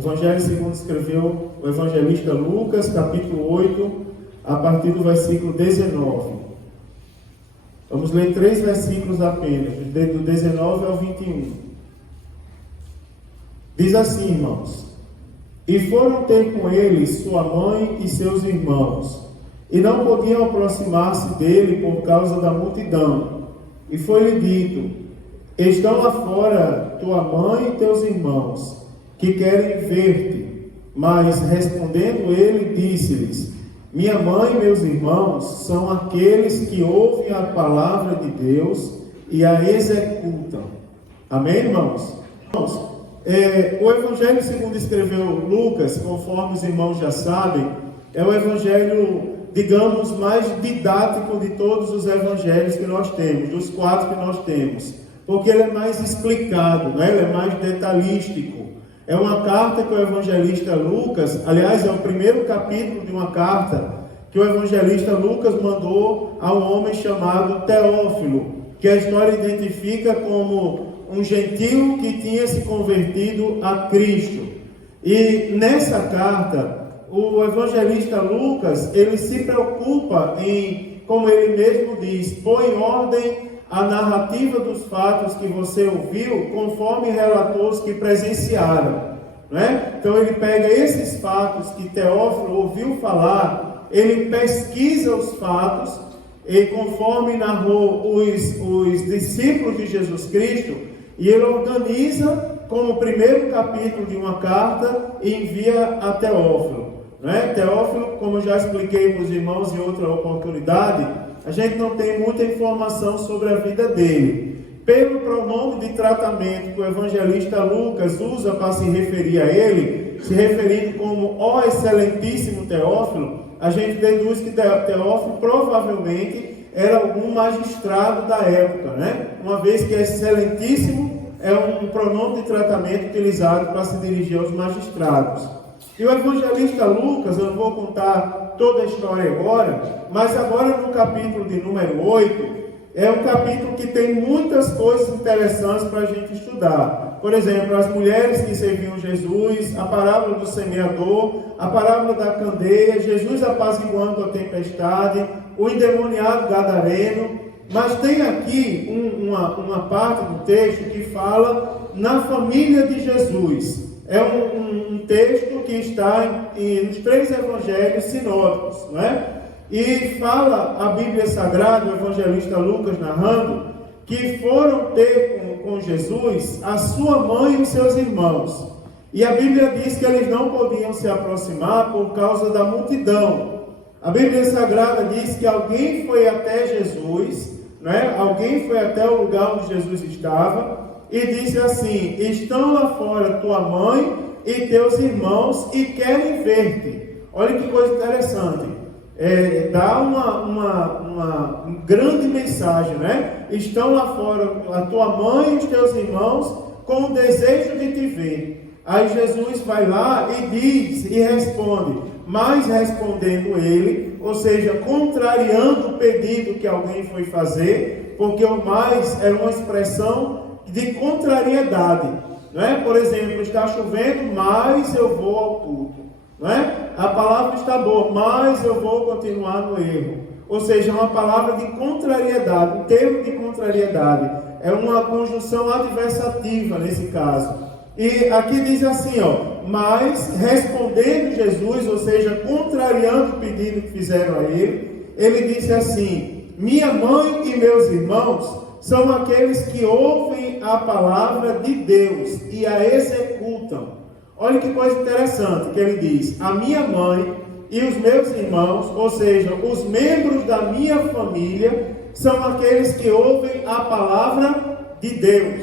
Evangelho segundo escreveu o evangelista Lucas, capítulo 8, a partir do versículo 19. Vamos ler 3 versículos apenas, do 19 ao 21. Diz assim, irmãos: E foram ter com ele sua mãe e seus irmãos, e não podiam aproximar-se dele por causa da multidão. E foi-lhe dito: Estão lá fora tua mãe e teus irmãos, que querem ver-te. Mas, respondendo ele, disse-lhes: Minha mãe e meus irmãos são aqueles que ouvem a palavra de Deus e a executam. Amém, irmãos? O Evangelho segundo escreveu Lucas, conforme os irmãos já sabem, é o Evangelho, digamos, mais didático de todos os Evangelhos que nós temos, dos 4 que nós temos, porque ele é mais explicado, né? Ele é mais detalhístico. É uma carta que o evangelista Lucas, aliás, é o primeiro capítulo de uma carta que o evangelista Lucas mandou a um homem chamado Teófilo, que a história identifica como um gentil que tinha se convertido a Cristo. E nessa carta, o evangelista Lucas, ele se preocupa em, como ele mesmo diz, pôr em ordem a narrativa dos fatos que você ouviu, conforme relatou os que presenciaram, né? Então ele pega esses fatos que Teófilo ouviu falar, ele pesquisa os fatos, e conforme narrou os discípulos de Jesus Cristo, e ele organiza como primeiro capítulo de uma carta e envia a Teófilo, né? Teófilo, como eu já expliquei para os irmãos em outra oportunidade, a gente não tem muita informação sobre a vida dele. Pelo pronome de tratamento que o evangelista Lucas usa para se referir a ele, se referindo como ó excelentíssimo Teófilo, a gente deduz que Teófilo provavelmente era algum magistrado da época, né? Uma vez que excelentíssimo é um pronome de tratamento utilizado para se dirigir aos magistrados. E o evangelista Lucas, eu não vou contar toda a história agora, mas agora no capítulo de número 8, é um capítulo que tem muitas coisas interessantes para a gente estudar. Por exemplo, as mulheres que serviam Jesus, a parábola do semeador, a parábola da candeia, Jesus apaziguando a tempestade, o endemoniado gadareno. Mas tem aqui uma parte do texto que fala na família de Jesus. É um texto que está nos 3 evangelhos sinóticos, não é? E fala a Bíblia Sagrada, o evangelista Lucas narrando, que foram ter com Jesus a sua mãe e os seus irmãos. E a Bíblia diz que eles não podiam se aproximar por causa da multidão. A Bíblia Sagrada diz que alguém foi até Jesus, né? Alguém foi até o lugar onde Jesus estava e disse assim: Estão lá fora tua mãe e teus irmãos e querem ver-te. Olha que coisa interessante. Dá uma grande mensagem, né? Estão lá fora a tua mãe e os teus irmãos com o desejo de te ver. Aí Jesus vai lá e diz e responde, mas respondendo ele, ou seja, contrariando o pedido que alguém foi fazer, porque o mais é uma expressão de contrariedade, não é? Por exemplo, está chovendo, mas eu vou ao culto. Não é? A palavra está boa, mas eu vou continuar no erro. Ou seja, uma palavra de contrariedade, um termo de contrariedade. É uma conjunção adversativa nesse caso. E aqui diz assim, ó, mas respondendo Jesus, ou seja, contrariando o pedido que fizeram a ele disse assim: Minha mãe e meus irmãos são aqueles que ouvem a palavra de Deus e a executam. Olha que coisa interessante que ele diz: a minha mãe e os meus irmãos, ou seja, os membros da minha família, são aqueles que ouvem a palavra de Deus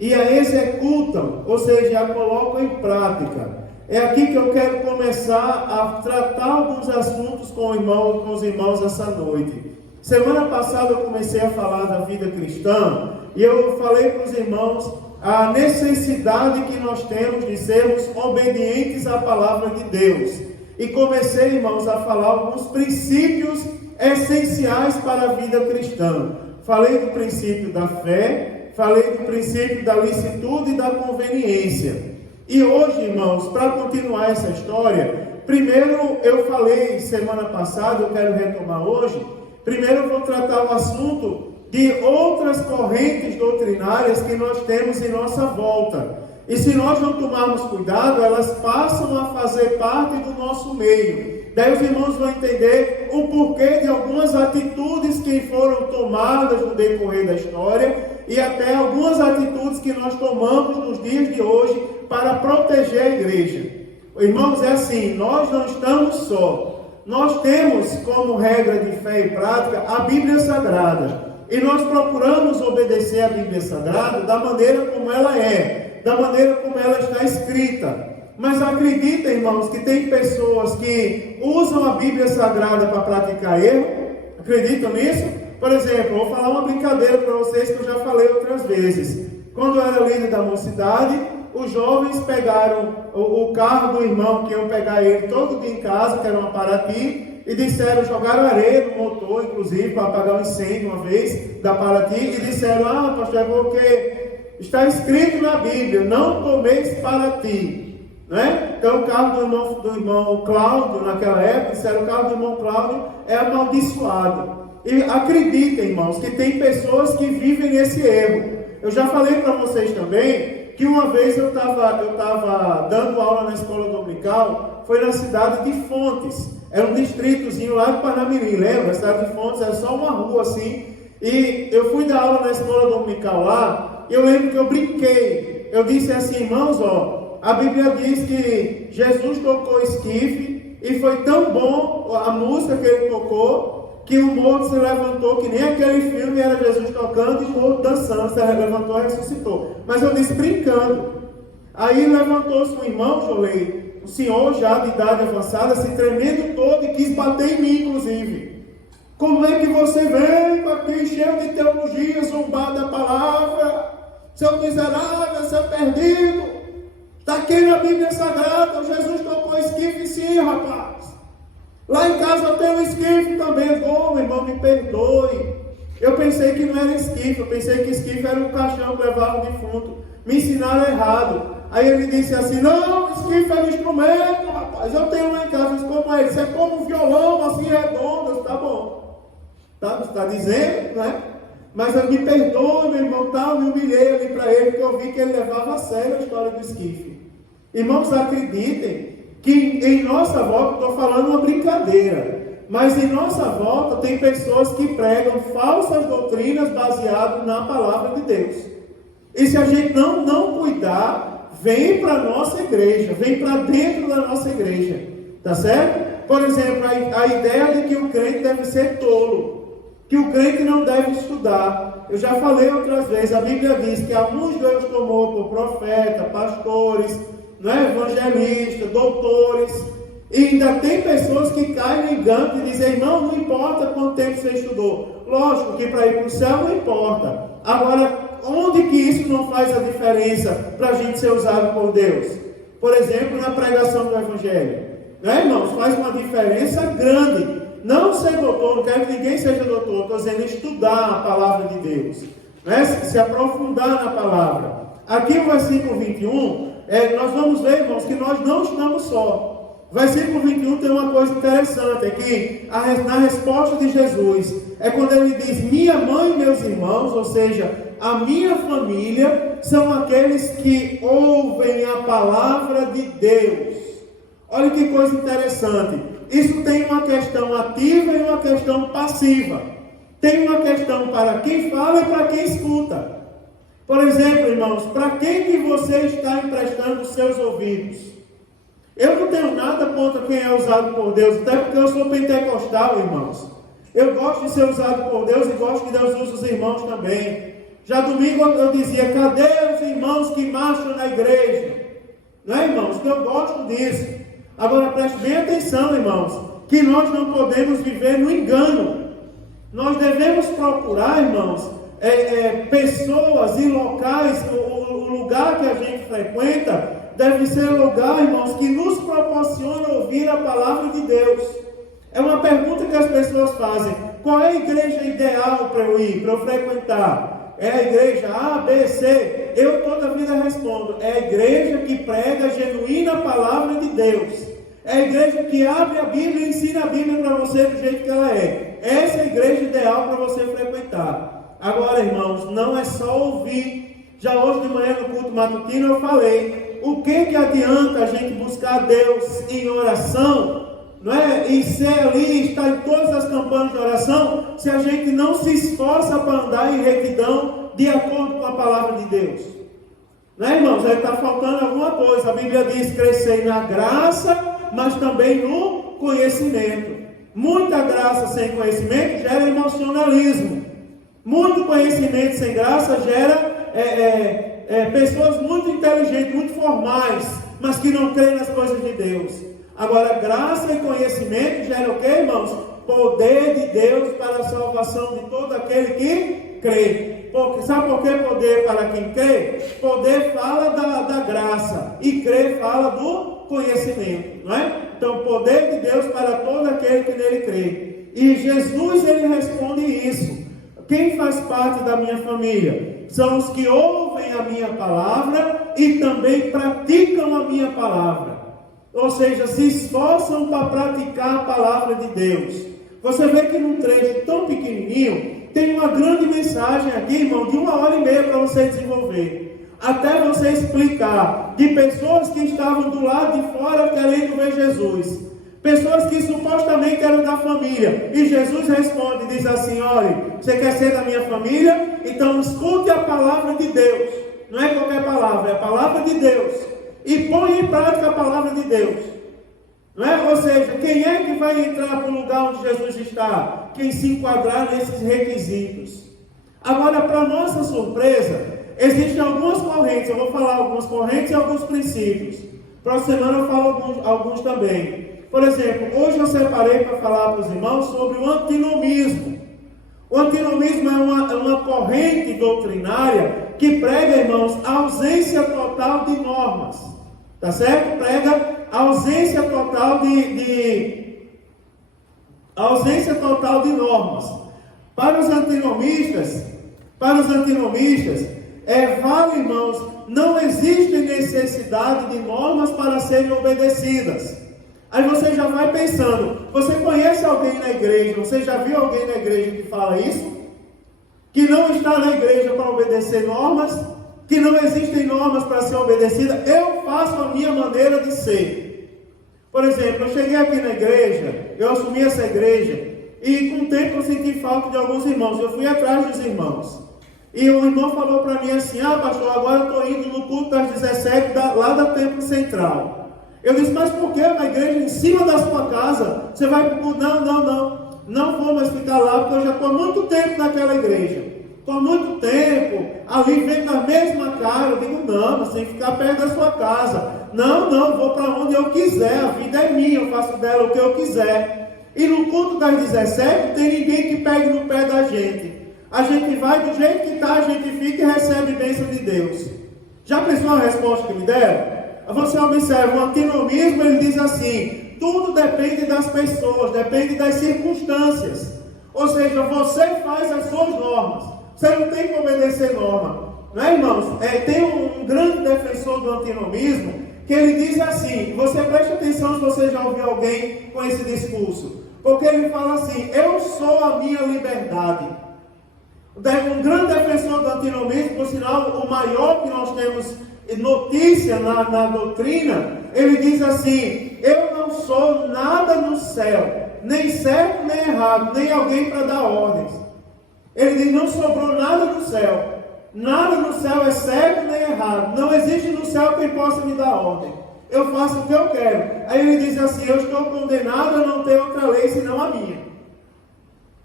e a executam, ou seja, a colocam em prática. É aqui que eu quero começar a tratar alguns assuntos com os irmãos essa noite. Semana passada eu comecei a falar da vida cristã e eu falei para os irmãos a necessidade que nós temos de sermos obedientes à palavra de Deus. E comecei, irmãos, a falar alguns princípios essenciais para a vida cristã. Falei do princípio da fé, falei do princípio da licitude e da conveniência. E hoje, irmãos, para continuar essa história, primeiro eu falei semana passada, eu quero retomar hoje. Primeiro eu vou tratar o assunto de outras correntes doutrinárias que nós temos em nossa volta. E se nós não tomarmos cuidado, elas passam a fazer parte do nosso meio. Daí os irmãos vão entender o porquê de algumas atitudes que foram tomadas no decorrer da história e até algumas atitudes que nós tomamos nos dias de hoje para proteger a igreja. Irmãos, é assim, nós não estamos só. Nós temos como regra de fé e prática a Bíblia Sagrada. E nós procuramos obedecer a Bíblia Sagrada da maneira como ela é, da maneira como ela está escrita. Mas acredita, irmãos, que tem pessoas que usam a Bíblia Sagrada para praticar erro? Acreditam nisso? Por exemplo, vou falar uma brincadeira para vocês que eu já falei outras vezes. Quando eu era líder da mocidade, os jovens pegaram o carro do irmão que iam pegar ele todo dia em casa, que era uma Paraty, e disseram, jogaram areia no motor, inclusive, para apagar um incêndio uma vez da Paraty, e disseram, pastor, é porque está escrito na Bíblia, não tomeis Paraty. Né? Então o carro do irmão Cláudio, naquela época, disseram, o carro do irmão Cláudio é amaldiçoado. E acreditem, irmãos, que tem pessoas que vivem nesse erro. Eu já falei para vocês também, que uma vez eu estava dando aula na escola dominical, foi na cidade de Fontes, era um distritozinho lá de Parnamirim, lembra? A cidade de Fontes era só uma rua assim, e eu fui dar aula na escola dominical lá, e eu lembro que eu brinquei, eu disse assim, irmãos, a Bíblia diz que Jesus tocou esquife, e foi tão bom a música que ele tocou, que o morto se levantou, que nem aquele filme era Jesus tocando e o morto dançando, se levantou e ressuscitou. Mas eu disse brincando. Aí levantou-se um irmão, Jolei, o senhor já de idade avançada, se tremendo todo e quis bater em mim, inclusive. Como é que você vem aqui cheio de teologia, zombar da palavra? Seu miserável, seu perdido. Está aqui na Bíblia Sagrada, Jesus tocou esquife, sim, rapaz. Lá em casa eu tenho um esquife também. Meu irmão, me perdoe. Eu pensei que não era esquife, eu pensei que esquife era um caixão que levava o defunto. Me ensinaram errado. Aí ele disse assim, não, esquife é um instrumento, rapaz. Eu tenho lá em casa, mas como é? Isso é como um violão, assim, redondo. Tá bom. Está dizendo, né? Mas eu me perdoe, meu irmão, eu me humilhei ali para ele, porque eu vi que ele levava a sério a história do esquife. Irmãos, acreditem, que em nossa volta, estou falando uma brincadeira, mas em nossa volta tem pessoas que pregam falsas doutrinas baseadas na palavra de Deus. E se a gente não cuidar, vem para a nossa igreja, vem para dentro da nossa igreja, tá certo? Por exemplo, a ideia de que o crente deve ser tolo, que o crente não deve estudar. Eu já falei outras vezes, a Bíblia diz que alguns Deus tomou por profeta, pastores, evangelistas, doutores, e ainda tem pessoas que caem no engano e dizem, irmão, não importa quanto tempo você estudou. Lógico que para ir para o céu não importa. Agora, onde que isso não faz a diferença para a gente ser usado por Deus? Por exemplo, na pregação do Evangelho. Irmãos, faz uma diferença grande. Não ser doutor, não quero que ninguém seja doutor, estou dizendo estudar a palavra de Deus. Se aprofundar na palavra. Aqui no versículo 21, nós vamos ver, irmãos, que nós não estamos só. Versículo 21 tem uma coisa interessante aqui, na resposta de Jesus, é quando ele diz, minha mãe e meus irmãos, ou seja, a minha família, são aqueles que ouvem a palavra de Deus. Olha que coisa interessante, isso tem uma questão ativa e uma questão passiva. Tem uma questão para quem fala e para quem escuta. Por exemplo, irmãos, para quem que você está emprestando os seus ouvidos? Eu não tenho nada contra quem é usado por Deus, até porque eu sou pentecostal, irmãos. Eu gosto de ser usado por Deus e gosto que Deus use os irmãos também. Já domingo eu dizia, cadê os irmãos que marcham na igreja? Não é, irmãos? Eu gosto disso. Agora preste bem atenção, irmãos, que nós não podemos viver no engano. Nós devemos procurar, irmãos, pessoas e locais, o lugar que a gente frequenta deve ser lugar, irmãos, que nos proporciona ouvir a palavra de Deus. É uma pergunta que as pessoas fazem, qual é a igreja ideal para eu ir, para eu frequentar? É a igreja A, B, C? Eu toda a vida respondo: é a igreja que prega a genuína palavra de Deus. É a igreja que abre a Bíblia e ensina a Bíblia para você do jeito que ela é. Essa é a igreja ideal para você frequentar. Agora, irmãos, não é só ouvir. Já hoje de manhã no culto matutino eu falei: o que adianta a gente buscar Deus em oração, não é? E ser ali, estar em todas as campanhas de oração, se a gente não se esforça para andar em retidão de acordo com a palavra de Deus? Não é, irmãos? Aí está faltando alguma coisa. A Bíblia diz: crescer na graça, mas também no conhecimento. Muita graça sem conhecimento gera emocionalismo. Muito conhecimento sem graça gera pessoas muito inteligentes, muito formais, mas que não creem nas coisas de Deus. Agora, graça e conhecimento gera o que, irmãos? Poder de Deus para a salvação de todo aquele que crê. Sabe por que poder para quem crê? Poder fala da graça e crer fala do conhecimento, não é? Então, poder de Deus para todo aquele que nele crê. E Jesus, ele responde isso: quem faz parte da minha família? São os que ouvem a minha palavra e também praticam a minha palavra. Ou seja, se esforçam para praticar a palavra de Deus. Você vê que num trecho tão pequenininho tem uma grande mensagem aqui, irmão, de 1h30 para você desenvolver. Até você explicar de pessoas que estavam do lado de fora querendo ver Jesus. Pessoas que supostamente eram da família. E Jesus responde, diz assim: olha, você quer ser da minha família? Então escute a palavra de Deus. Não é qualquer palavra, é a palavra de Deus. E põe em prática a palavra de Deus. Não é? Ou seja, quem é que vai entrar para o lugar onde Jesus está? Quem se enquadrar nesses requisitos. Agora, para nossa surpresa, existem algumas correntes. Eu vou falar algumas correntes e alguns princípios. Próxima semana eu falo alguns também. Por exemplo, hoje eu separei para falar para os irmãos sobre o antinomismo. O antinomismo é uma corrente doutrinária que prega, irmãos, a ausência total de normas. Tá certo? Prega a ausência total de normas. Para os antinomistas, vale, irmãos, não existe necessidade de normas para serem obedecidas. Aí você já vai pensando: você conhece alguém na igreja, você já viu alguém na igreja que fala isso? Que não está na igreja para obedecer normas? Que não existem normas para ser obedecidas? Eu faço a minha maneira de ser. Por exemplo, eu cheguei aqui na igreja, eu assumi essa igreja, e com o tempo eu senti falta de alguns irmãos. Eu fui atrás dos irmãos. E o irmão falou para mim assim: pastor, agora eu estou indo no culto das 17 lá da Templo Central. Eu disse: mas por que na igreja em cima da sua casa? Você vai para o culto? Não vou mais ficar lá, porque eu já estou há muito tempo naquela igreja. Estou há muito tempo ali vendo a mesma cara. Eu digo: não, você tem que ficar perto da sua casa. Não, vou para onde eu quiser. A vida é minha, eu faço dela o que eu quiser. E no culto das 17 tem ninguém que pegue no pé da gente. A gente vai do jeito que está, a gente fica e recebe bênção de Deus. Já pensou a resposta que me deram? Você observa, o antinomismo, ele diz assim: tudo depende das pessoas, depende das circunstâncias. Ou seja, você faz as suas normas. Você não tem que obedecer norma. Não é, irmãos? Tem um grande defensor do antinomismo que ele diz assim, você preste atenção se você já ouviu alguém com esse discurso. Porque ele fala assim: eu sou a minha liberdade. Um grande defensor do antinomismo, por sinal, o maior que nós temos notícia na doutrina, ele diz assim: eu não sou nada no céu, nem certo nem errado, nem alguém para dar ordens. Ele diz: não sobrou nada no céu. Nada no céu é certo nem errado. Não existe no céu quem possa me dar ordem. Eu faço o que eu quero. Aí ele diz assim: eu estou condenado a não ter outra lei senão a minha.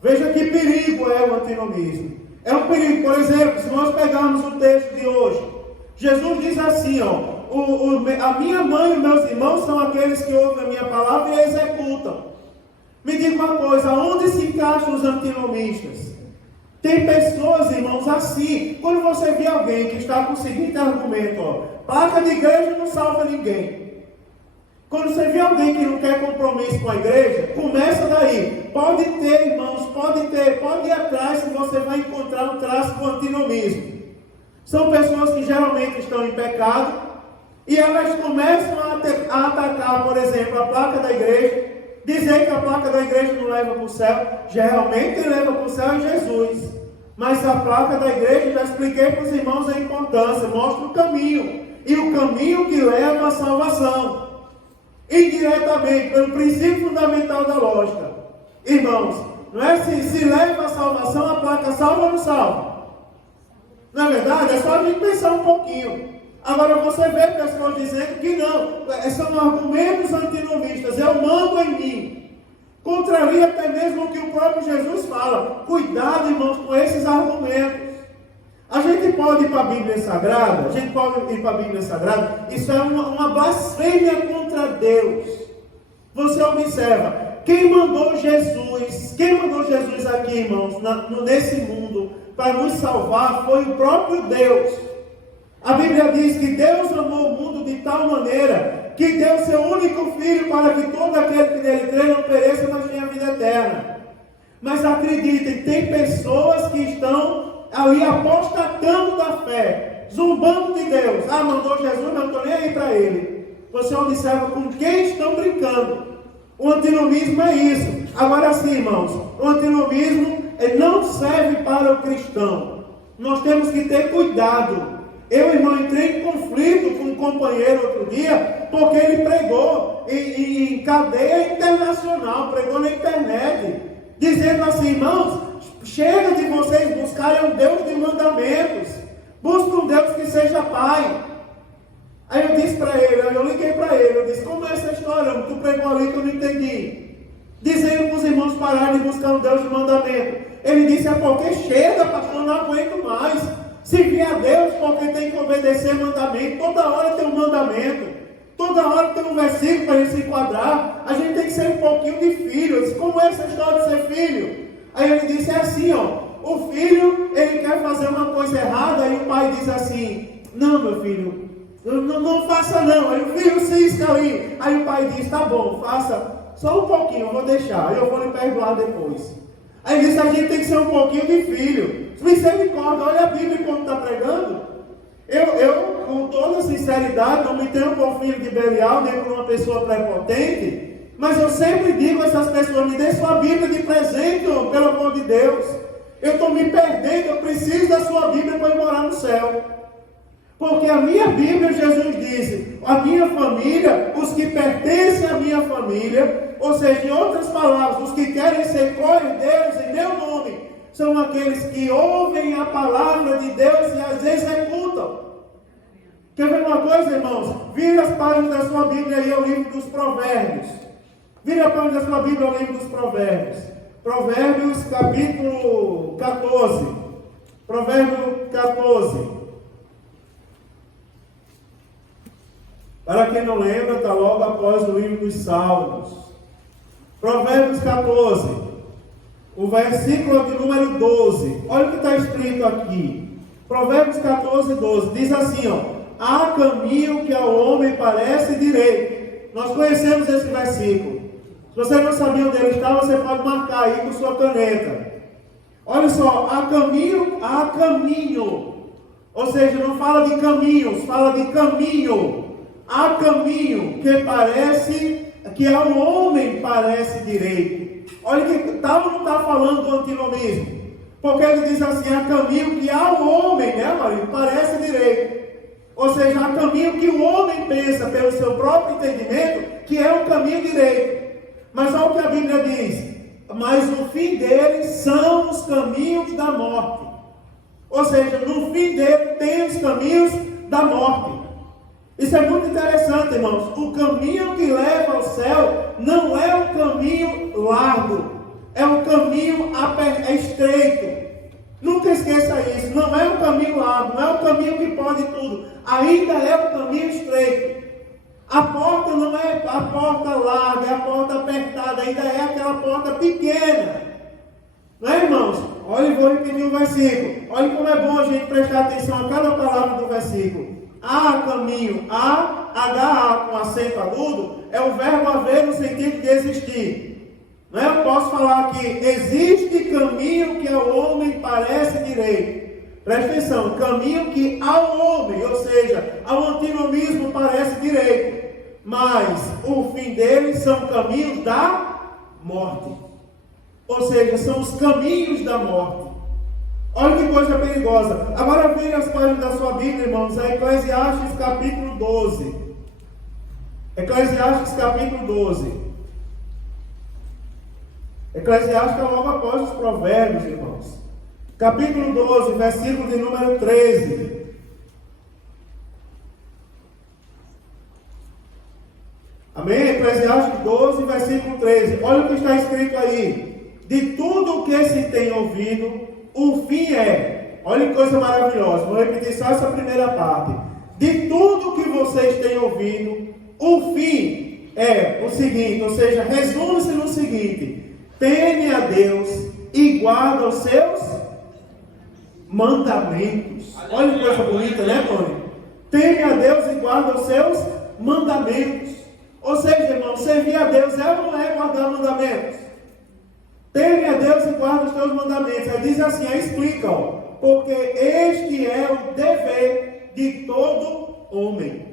Veja que perigo é o antinomismo. É um perigo. Por exemplo, se nós pegarmos o texto de hoje, Jesus diz assim: a minha mãe e meus irmãos são aqueles que ouvem a minha palavra e a executam. Me diga uma coisa: onde se encaixam os antinomistas? Tem pessoas, irmãos, assim. Quando você vê alguém que está com o seguinte argumento: placa de igreja não salva ninguém. Quando você vê alguém que não quer compromisso com a igreja, começa daí. Pode ter, irmãos, pode ir atrás que você vai encontrar um traço do antinomismo. São pessoas que geralmente estão em pecado e elas começam a atacar, por exemplo, a placa da igreja, dizer que a placa da igreja não leva para o céu. Geralmente quem leva para o céu é Jesus. Mas a placa da igreja, já expliquei para os irmãos a importância, mostra o caminho. E o caminho que leva à salvação. Indiretamente, pelo princípio fundamental da lógica. Irmãos, não é se leva à salvação, a placa salva ou não salva? Na verdade, é só a gente pensar um pouquinho. Agora você vê pessoas dizendo que não, são argumentos antinomistas, eu mando em mim. Contraria até mesmo o que o próprio Jesus fala. Cuidado, irmãos, com esses argumentos. A gente pode ir para a Bíblia Sagrada, isso é uma blasfêmia contra Deus. Você observa, quem mandou Jesus aqui, irmãos, nesse mundo, para nos salvar, foi o próprio Deus. A Bíblia diz que Deus amou o mundo de tal maneira, que deu seu único Filho para que todo aquele que nele crê não pereça, mas tenha vida eterna. Mas acreditem, tem pessoas que estão ali apostatando da fé, zombando de Deus. Mandou Jesus, mas não estou nem aí para ele. Você observa com quem estão brincando. O antinomismo é isso. Agora sim, irmãos, o antinomismo não serve para o cristão. Nós temos que ter cuidado. Eu, irmão, entrei em conflito com um companheiro outro dia, porque ele pregou em cadeia internacional, pregou na internet, dizendo assim: irmãos, chega de vocês buscarem um Deus de mandamentos, busca um Deus que seja Pai. Aí eu disse para ele, eu liguei para ele, eu disse: como é essa história? Tu pregou ali que eu não entendi. Dizendo para os irmãos pararem de buscar um Deus de mandamento. Ele disse: é porque chega, pastor, não aguento mais. Servir a Deus porque tem que obedecer mandamento. Toda hora tem um mandamento. Toda hora tem um versículo para a gente se enquadrar. A gente tem que ser um pouquinho de filho. Eu disse: como é essa história de ser filho? Aí ele disse: é assim, o filho, ele quer fazer uma coisa errada, aí o pai diz assim: não, meu filho, não faça não. Aí o filho cisca ali. Aí o pai diz: tá bom, faça só um pouquinho, eu vou deixar, aí eu vou lhe perdoar depois. Aí ele diz: a gente tem que ser um pouquinho de filho. Misericórdia, olha a Bíblia como está pregando. Eu, com toda sinceridade, não me tenho por filho de Belial, nem por uma pessoa prepotente, mas eu sempre digo a essas pessoas: me dê sua Bíblia de presente, pelo amor de Deus. Eu estou me perdendo, eu preciso da sua Bíblia para ir morar no céu. Porque a minha Bíblia, Jesus disse, a minha família, os que pertencem à minha família, ou seja, em outras palavras, os que querem ser co-herdeiros em meu nome, são aqueles que ouvem a palavra de Deus e as executam. Quer ver uma coisa, irmãos? Vira as páginas da sua Bíblia aí ao livro dos Provérbios. Vira a página da sua Bíblia ao livro dos Provérbios. Provérbios capítulo 14. Provérbio 14. Para quem não lembra, está logo após o livro dos Salmos. Provérbios 14. O versículo de número 12. Olha o que está escrito aqui. Provérbios 14, 12. Diz assim, há caminho que ao homem parece direito. Nós conhecemos esse versículo. Se você não sabia onde ele está, você pode marcar aí com sua caneta. Olha só, há caminho. Ou seja, não fala de caminhos, fala de caminho. Há caminho que ao homem parece direito. Olha que tal não está falando do antinomismo. Porque ele diz assim: há caminho que ao homem, né, marido, parece direito. Ou seja, há caminho que o homem pensa pelo seu próprio entendimento que é um caminho direito. Mas olha o que a Bíblia diz: mas no fim dele são os caminhos da morte. Ou seja, no fim dele tem os caminhos da morte. Isso é muito interessante, irmãos. O caminho que leva ao céu não é um caminho largo, é um caminho estreito. Nunca esqueça isso. Não é um caminho largo, não é um caminho que pode tudo. Ainda é um caminho estreito. A porta não é a porta larga, é a porta apertada, ainda é aquela porta pequena. Não é, irmãos? Olha, vou repetir o versículo. Olha como é bom a gente prestar atenção a cada palavra do versículo. Há caminho, H-A com acento agudo, é o verbo haver no sentido de existir. Não é? Eu posso falar que existe caminho que ao homem parece direito. Presta atenção, caminho que ao homem, ou seja, ao antinomismo parece direito, mas o fim deles são caminhos da morte. Ou seja, são os caminhos da morte. Olha que coisa perigosa. Agora vire as páginas da sua Bíblia, irmãos, a Eclesiastes capítulo 12. Eclesiastes capítulo 12. Eclesiastes é logo após os provérbios, irmãos. Capítulo 12, versículo de número 13. Amém? Eclesiastes 12, versículo 13. Olha o que está escrito aí. De tudo o que se tem ouvido, o fim é. Olha que coisa maravilhosa. Vou repetir só essa primeira parte. De tudo que vocês têm ouvido, o fim é o seguinte, ou seja, resume-se no seguinte: teme a Deus e guarda os seus mandamentos. Olha que coisa bonita, né, Tony? Teme a Deus e guarda os seus mandamentos. Ou seja, irmão, servir a Deus é ou não é guardar mandamentos? Teme a Deus e guarda os seus mandamentos. Aí diz assim, aí explica, ó, porque este é o dever de todo homem.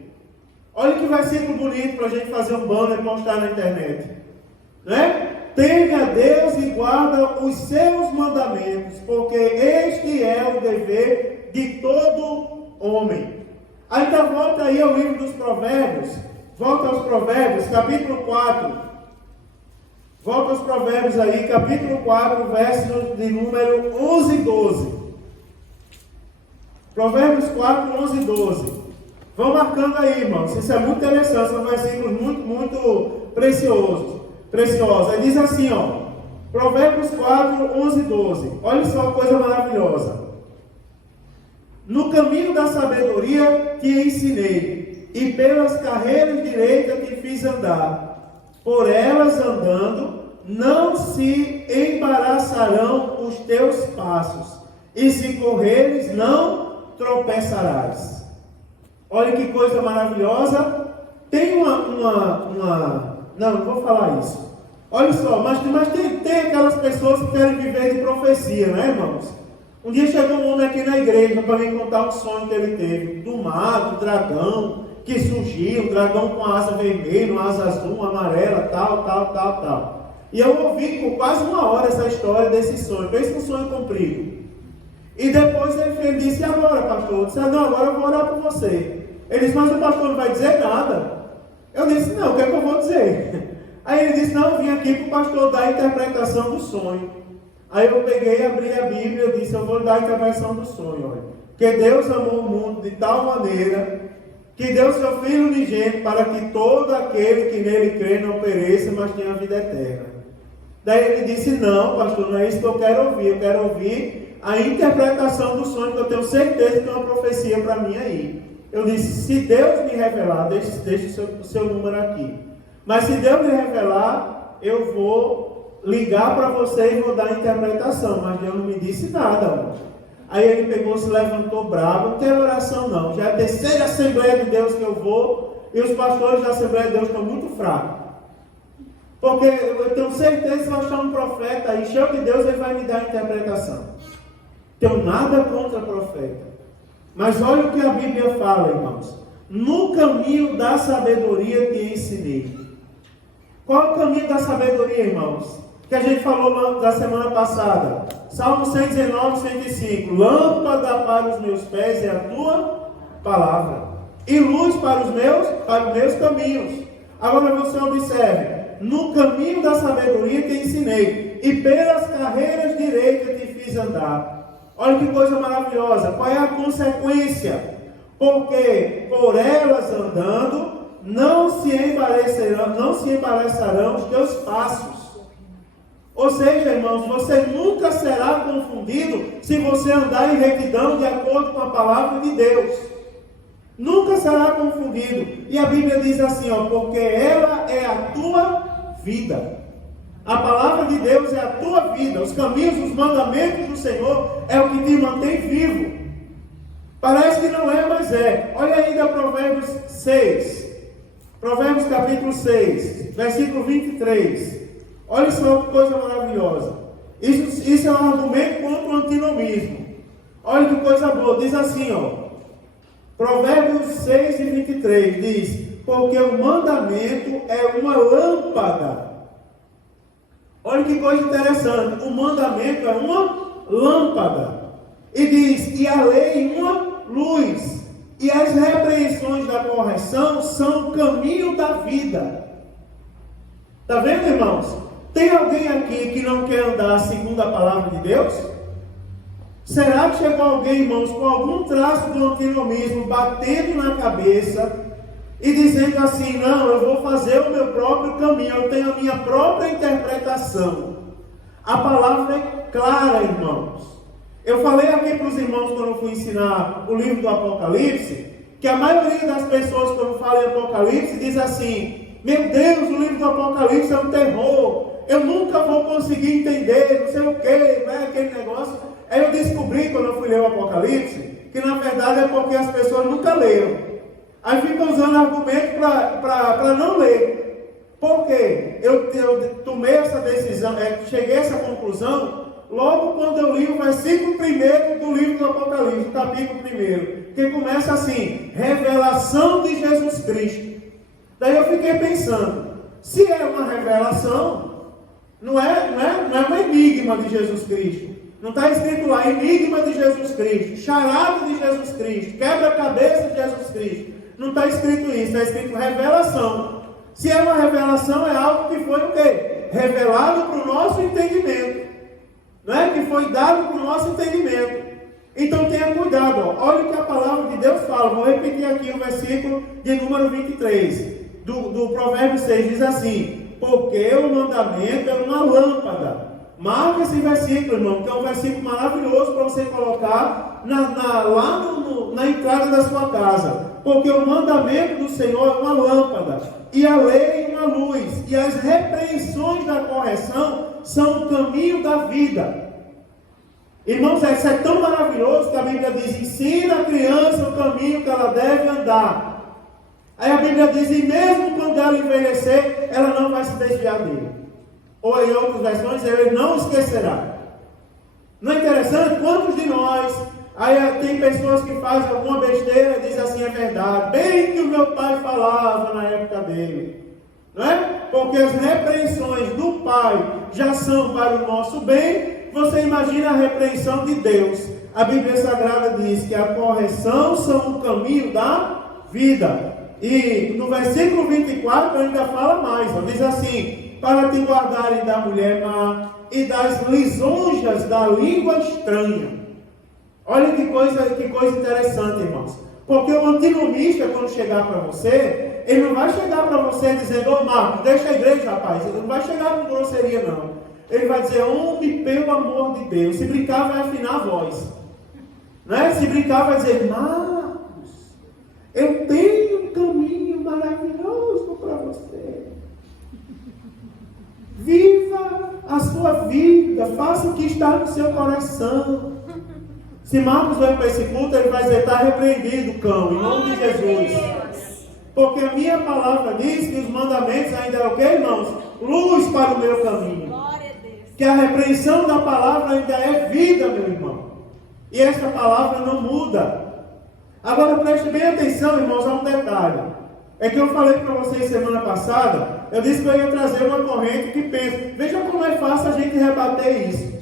Olha que versículo bonito para a gente fazer um banner e postar na internet, né? Teme a Deus e guarda os seus mandamentos, porque este é o dever de todo homem. Aí então volta aí ao livro dos Provérbios. Volta aos Provérbios, capítulo 4. Volta aos Provérbios aí, capítulo 4, versos de número 11 e 12. Provérbios 4, 11 e 12. Vão marcando aí, irmãos. Isso é muito interessante, são versículos muito preciosos. Aí diz assim, ó, Provérbios 4, 11 e 12. Olha só uma coisa maravilhosa. No caminho da sabedoria te ensinei, e pelas carreiras direitas te fiz andar. Por elas andando, não se embaraçarão os teus passos, e se correres, não tropeçarás. Olha que coisa maravilhosa. Tem não vou falar isso. Olha só, mas tem aquelas pessoas que querem viver de profecia, né, irmãos? Um dia chegou um homem aqui na igreja para me contar um sonho que ele teve. Do mar, do dragão, que surgiu, um dragão com asa vermelha, uma asa azul, uma amarela, tal. E eu ouvi por quase uma hora essa história desse sonho. Pensa um sonho comprido. E depois ele disse, e agora, pastor? Eu disse, não, agora eu vou orar por você. Ele disse, mas o pastor não vai dizer nada. Eu disse, não, o que é que eu vou dizer? Aí ele disse, não, eu vim aqui para o pastor dar a interpretação do sonho. Aí eu peguei, abri a Bíblia e disse, eu vou dar a interpretação do sonho. Olha. Que Deus amou o mundo de tal maneira que deu seu Filho unigênito para que todo aquele que nele crê não pereça, mas tenha a vida eterna. Daí ele disse, não, pastor, não é isso que eu quero ouvir. Eu quero ouvir a interpretação do sonho, que eu tenho certeza que é uma profecia para mim aí. Eu disse, se Deus me revelar, deixe o seu número aqui. Mas se Deus me revelar, eu vou ligar para você e vou dar a interpretação. Mas Deus não me disse nada, amor. Aí ele pegou, se levantou bravo. Não tem oração não. Já é a terceira Assembleia de Deus que eu vou. E os pastores da Assembleia de Deus estão muito fracos. Porque eu tenho certeza que se eu achar um profeta aí, cheio de Deus, ele vai me dar a interpretação. Tenho nada contra profeta. Mas olha o que a Bíblia fala, irmãos. No caminho da sabedoria te ensinei. Qual é o caminho da sabedoria, irmãos? Que a gente falou da semana passada. Salmo 119, 105. Lâmpada para os meus pés é a tua palavra, e luz para os meus caminhos. Agora você observe. No caminho da sabedoria te ensinei, e pelas carreiras direitas te fiz andar. Olha que coisa maravilhosa. Qual é a consequência? Porque por elas andando, não se embaraçarão os teus passos. Ou seja, irmãos, você nunca será confundido se você andar em retidão de acordo com a palavra de Deus. Nunca será confundido. E a Bíblia diz assim, ó, porque ela é a tua vida. A palavra de Deus é a tua vida. Os caminhos, os mandamentos do Senhor é o que te mantém vivo. Parece que não é, mas é. Olha ainda Provérbios 6. Provérbios capítulo 6, versículo 23. Olha só que coisa maravilhosa. Isso é um argumento contra o antinomismo. Olha que coisa boa. Diz assim, ó. Provérbios 6 e 23 diz: porque o mandamento é uma lâmpada. Olha que coisa interessante. O mandamento é uma lâmpada. E diz: e a lei uma luz. E as repreensões da correção são o caminho da vida. Está vendo, irmãos? Tem alguém aqui que não quer andar segundo a palavra de Deus? Será que chegou alguém, irmãos, com algum traço do antinomismo batendo na cabeça e dizendo assim: não, eu vou fazer o meu próprio caminho, eu tenho a minha própria interpretação? A palavra é clara, irmãos. Eu falei aqui para os irmãos quando eu fui ensinar o livro do Apocalipse, que a maioria das pessoas quando fala em Apocalipse diz assim: meu Deus, o livro do Apocalipse é um terror, eu nunca vou conseguir entender, não sei o que, não é aquele negócio. Aí eu descobri quando eu fui ler o Apocalipse, que na verdade é porque as pessoas nunca leram. Aí ficam usando argumento para não ler. Por quê? Eu tomei essa decisão, cheguei a essa conclusão logo quando eu li o versículo 1 do livro do Apocalipse, capítulo 1, que começa assim: revelação de Jesus Cristo. Daí eu fiquei pensando, se é uma revelação, não é um enigma de Jesus Cristo. Não está escrito lá enigma de Jesus Cristo, charada de Jesus Cristo, quebra-cabeça de Jesus Cristo. Não está escrito isso, está escrito revelação. Se é uma revelação, é algo que foi o quê? Revelado para o nosso entendimento. Não é? Que foi dado para o nosso entendimento. Então tenha cuidado, ó. Olha o que a palavra de Deus fala. Vou repetir aqui o versículo de número 23 do Provérbio 6, diz assim: porque o mandamento é uma lâmpada. Marca esse versículo, irmão, que é um versículo maravilhoso para você colocar lá na entrada da sua casa. Porque o mandamento do Senhor é uma lâmpada, e a lei uma luz, e as repreensões da correção são o caminho da vida. Irmãos, isso é tão maravilhoso que a Bíblia diz: ensina a criança o caminho que ela deve andar. Aí a Bíblia diz: e mesmo quando ela envelhecer, ela não vai se desviar dele. Ou em outras versões, ele não esquecerá. Não é interessante? Quantos de nós, aí tem pessoas que fazem alguma besteira e dizem assim: é verdade, bem que o meu pai falava na época dele. Não é? Porque as repreensões do Pai já são para o nosso bem. Você imagina a repreensão de Deus. A Bíblia Sagrada diz que a correção são o caminho da vida. E no versículo 24 ainda fala mais, ó, diz assim: para te guardarem da mulher má e das lisonjas da língua estranha. Olha que coisa interessante, irmãos. Porque o antinomista, quando chegar para você, ele não vai chegar para você dizendo: ô Marcos, deixa a igreja, rapaz. Ele não vai chegar com grosseria, não. Ele vai dizer: homem, pelo amor de Deus. Se brincar, vai afinar a voz. Né? Se brincar, vai dizer: Marcos, eu tenho um caminho maravilhoso para você. Viva a sua vida, faça o que está no seu coração. Se Marcos vai para esse culto, ele vai dizer: está repreendido, cão, em nome de Jesus. Porque a minha palavra diz que os mandamentos ainda é o que, irmãos? Luz para o meu caminho. Que a repreensão da palavra ainda é vida, meu irmão. E essa palavra não muda. Agora preste bem atenção, irmãos, a um detalhe. É que eu falei para vocês semana passada, eu disse que eu ia trazer uma corrente que pensa. Veja como é fácil a gente rebater isso.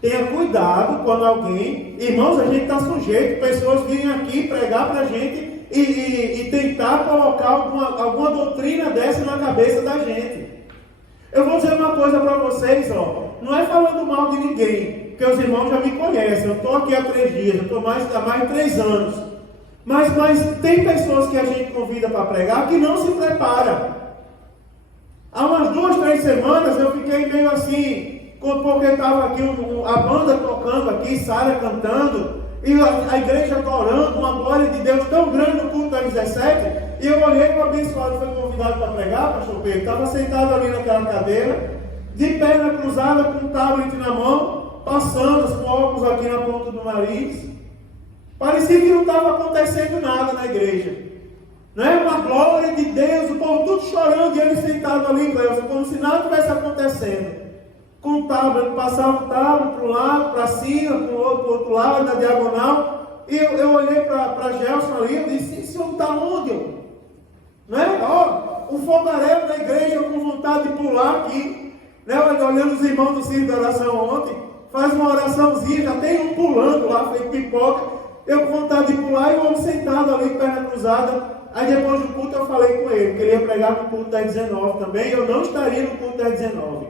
Tenha cuidado quando alguém... Irmãos, a gente está sujeito, pessoas virem aqui pregar para a gente e tentar colocar alguma doutrina dessa na cabeça da gente. Eu vou dizer uma coisa para vocês, ó. Não é falando mal de ninguém, porque os irmãos já me conhecem. Eu estou aqui há 3 dias, eu estou há mais de 3 anos. Mas tem pessoas que a gente convida para pregar que não se preparam. Há umas 2, 3 semanas eu fiquei meio assim... Porque estava aqui a banda tocando aqui, Sara cantando, e a igreja orando, uma glória de Deus tão grande no culto das 17, e eu olhei para o abençoado, foi convidado para pregar, pastor Pedro, estava sentado ali naquela cadeira, de perna cruzada, com um tablet na mão, passando os óculos aqui na ponta do nariz. Parecia que não estava acontecendo nada na igreja. né? Uma glória de Deus, o povo tudo chorando, e ele sentado ali, como se nada estivesse acontecendo. Com o tablet, passava o tablet para um lado, para cima, para o outro lado, na diagonal. E eu olhei para Gelson ali, eu disse: esse homem está onde? Né? Ó, o fogareiro da igreja com vontade de pular aqui, né? Olhando os irmãos do Círculo de Oração ontem, faz uma oraçãozinha, já tem um pulando lá, feito pipoca. Eu com vontade de pular e o homem sentado ali, perna cruzada. Aí depois do culto eu falei com ele, queria pregar no culto das 19 também, eu não estaria no culto das 19.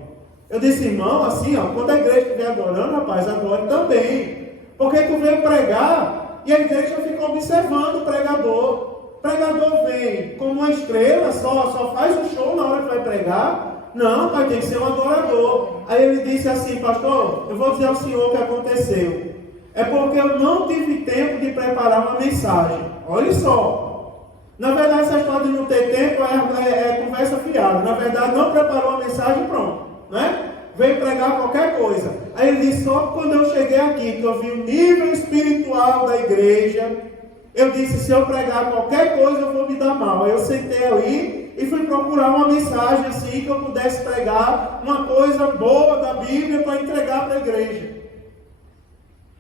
Eu disse: irmão, assim, ó, quando a igreja estiver adorando, rapaz, adore também. Porque tu veio pregar e a igreja fica observando o pregador. O pregador vem como uma estrela, só faz o show na hora que vai pregar. Não, pai, tem que ser um adorador. Aí ele disse assim: pastor, eu vou dizer ao senhor o que aconteceu. É porque eu não tive tempo de preparar uma mensagem. Olha só. Na verdade, essa história de não ter tempo é conversa fiada. Na verdade, não preparou a mensagem, pronto, né? Veio pregar qualquer coisa. Aí ele disse: só quando eu cheguei aqui, que eu vi o nível espiritual da igreja, eu disse: se eu pregar qualquer coisa, eu vou me dar mal. Aí eu sentei ali e fui procurar uma mensagem assim, que eu pudesse pregar uma coisa boa da Bíblia para entregar para a igreja.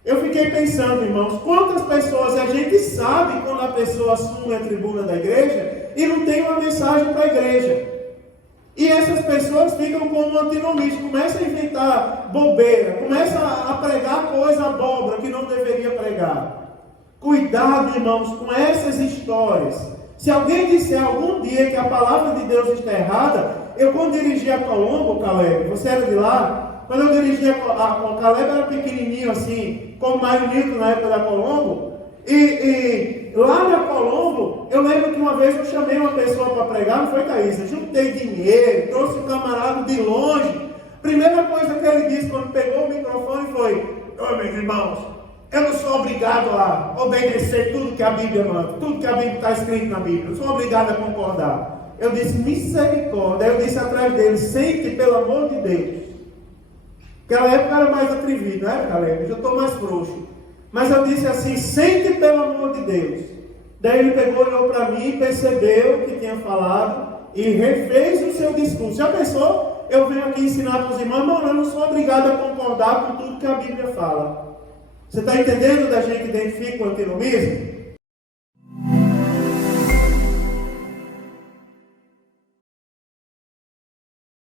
Eu fiquei pensando, irmãos, quantas pessoas a gente sabe quando a pessoa assume a tribuna da igreja e não tem uma mensagem para a igreja. E essas pessoas ficam como antinomista, começam a inventar bobeira, começam a pregar coisa abóbora que não deveria pregar. Cuidado, irmãos, com essas histórias. Se alguém disser algum dia que a palavra de Deus está errada, eu quando dirigi a Colombo, Caleb, você era de lá? Quando eu dirigia a Caleb era pequenininho assim, como Mário Newton na época da Colombo. E lá na Colombo, eu lembro que uma vez eu chamei uma pessoa para pregar, não foi, Thaís? Eu juntei dinheiro, trouxe um camarada de longe. Primeira coisa que ele disse quando pegou o microfone foi: ô, meus irmãos, eu não sou obrigado a obedecer tudo que a Bíblia manda, tudo que a Bíblia está escrito na Bíblia, eu sou obrigado a concordar. Eu disse: misericórdia. Eu disse atrás dele: sente, pelo amor de Deus. Naquela época eu era mais atrevido, né, Caleb? Eu já estou mais frouxo. Mas eu disse assim: sente, pelo amor de Deus. Daí ele pegou, olhou para mim, percebeu o que tinha falado e refez o seu discurso. Já pensou? Eu venho aqui ensinar para os irmãos: não, eu não sou obrigado a concordar com tudo que a Bíblia fala. Você está entendendo da gente identifica o antinomismo?